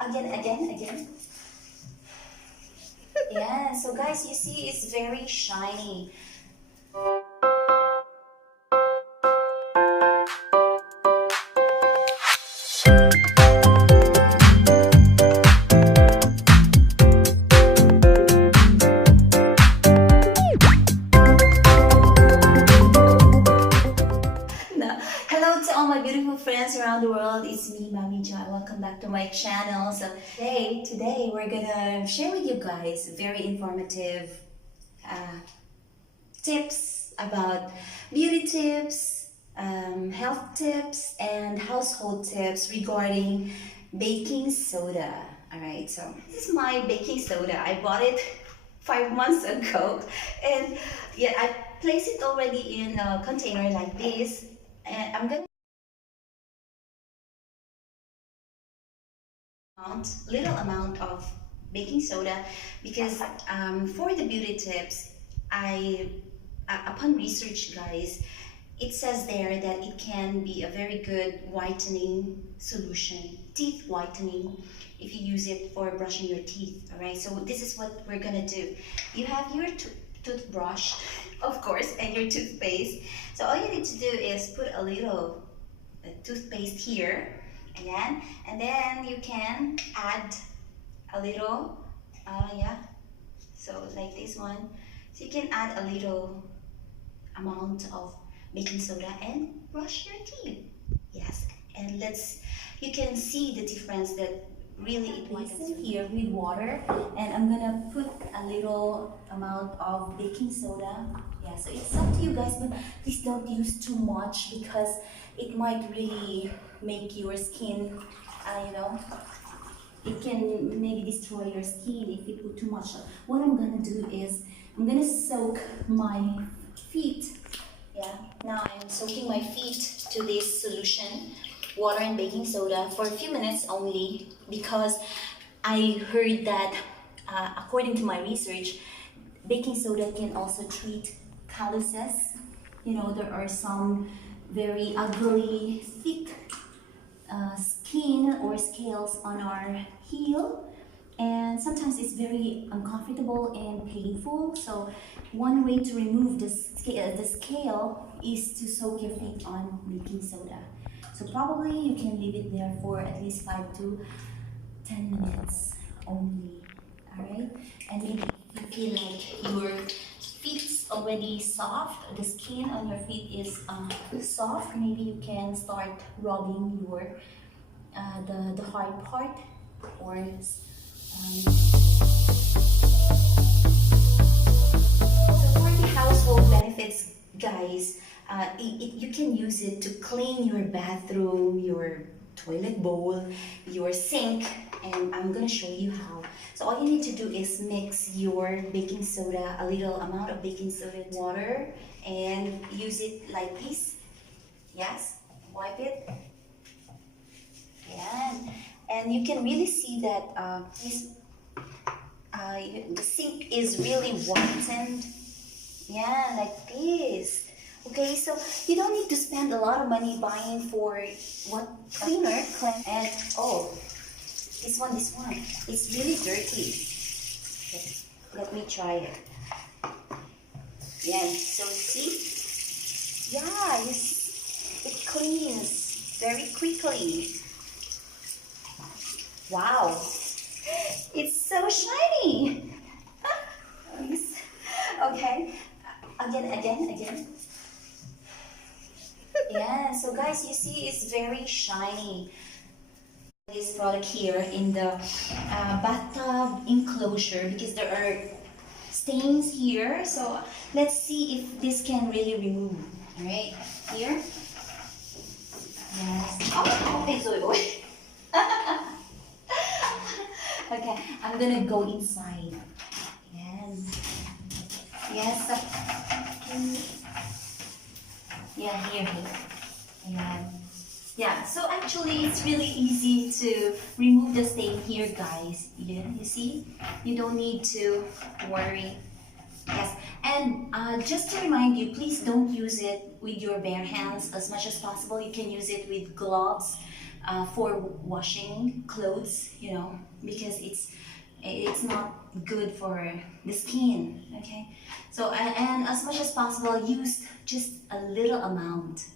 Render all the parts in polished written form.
Again. Yeah, so guys, you see it's very shiny. Hello to all my beautiful friends around the world. It's me, Mami Ja. Welcome back to my channel. So today we're gonna share with you guys very informative tips about beauty tips, health tips, and household tips regarding baking soda. Alright, so this is my baking soda. I bought it 5 months ago, and yeah, I placed it already in a container like this. And I'm gonna little amount of baking soda because for the beauty tips, upon research, guys, it says there that it can be a very good whitening solution, teeth whitening, if you use it for brushing your teeth. All right, so this is what we're gonna do. You have your toothbrush, of course, and your toothpaste. So all you need to do is put a little toothpaste here, again, and then you can add a little, yeah, so like this one. So you can add a little amount of baking soda and brush your teeth. Yes, and you can see the difference that really it whitens here with water, and I'm gonna put a little amount of baking soda. Yeah, so it's up to you guys, but please don't use too much because it might really make your skin, it can maybe destroy your skin if you put too much. So what I'm gonna do is I'm gonna soak my feet. Yeah, now I'm soaking my feet to this solution, water and baking soda, for a few minutes only, because I heard that according to my research, baking soda can also treat calluses. You know, there are some very ugly, thick skin or scales on our heel, and sometimes it's very uncomfortable and painful. So one way to remove the scale is to soak your feet on baking soda. So probably you can leave it there for at least 5 to 10 minutes only. Alright, and maybe if you feel like your feet's already soft, the skin on your feet is soft, maybe you can start rubbing your the hard part, or so for the household benefits, guys, you can use it to clean your bathroom, your toilet bowl, your sink, and I'm gonna show you how. So all you need to do is mix your baking soda, a little amount of baking soda, water, and use it like this. Yes, wipe it. Yeah, and you can really see that the sink is really whitened. Yeah, like this. Okay, so you don't need to spend a lot of money buying for cleaner. And oh, this one, it's really dirty. Okay, let me try it. Yeah, so see, yeah, it cleans very quickly. Wow, it's so shiny. Okay, again. Yeah, so guys, you see it's very shiny. This product here in the bathtub enclosure, because there are stains here. So let's see if this can really remove. All right, here. Yes. Oh, okay, so okay, I'm gonna go inside. Yes. Yeah, here. Yeah, so actually it's really easy to remove the stain here, guys. Yeah, you see? You don't need to worry. Yes, and just to remind you, please don't use it with your bare hands as much as possible. You can use it with gloves, for washing clothes, you know, because it's not good for the skin. Okay, so and as much as possible, use just a little amount.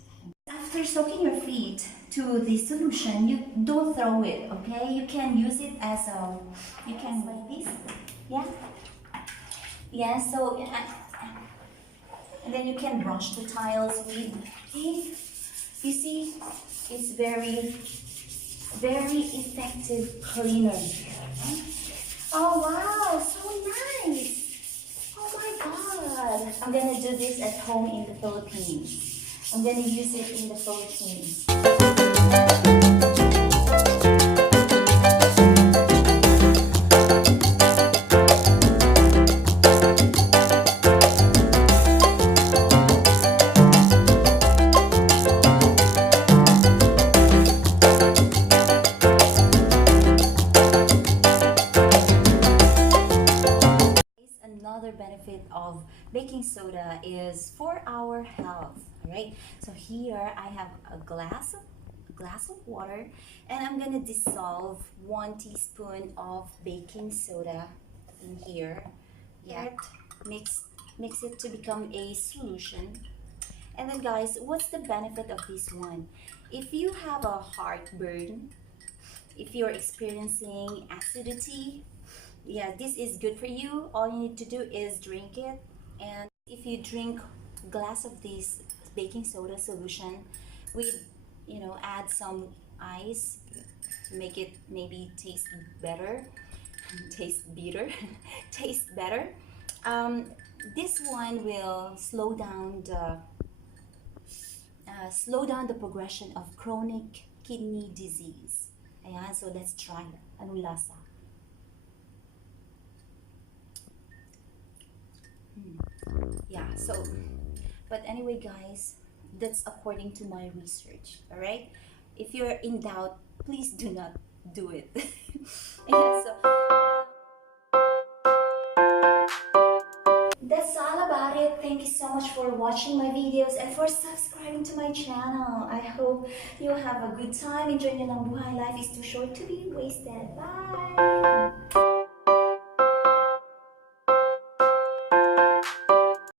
After soaking your feet to the solution, you don't throw it. Okay, you can use it as a, you can like this, yeah, yeah. So and then you can brush the tiles with. Okay, you see, it's very effective cleaner. Okay? Oh wow, so nice! Oh my god! I'm gonna do this at home in the Philippines. I'm gonna use it in the Philippines. Another benefit of baking soda is for our health. All right, so here I have a glass of water, and I'm gonna dissolve 1 teaspoon of baking soda in here. Yeah, mix it to become a solution. And then guys, what's the benefit of this one? If you have a heartburn, if you're experiencing acidity, yeah, this is good for you. All you need to do is drink it. And if you drink a glass of this baking soda solution with, you know, add some ice to make it maybe taste better, taste bitter, taste better. This one will slow down the progression of chronic kidney disease. Ayan, so let's try it. Anong lasa? Yeah, so but anyway guys, that's according to my research. All right, if you're in doubt, please do not do it. Yeah, so that's all about it. Thank you so much for watching my videos and for subscribing to my channel. I hope you have a good time. Enjoy nyo lang buhay. Life is too short to be wasted. Bye!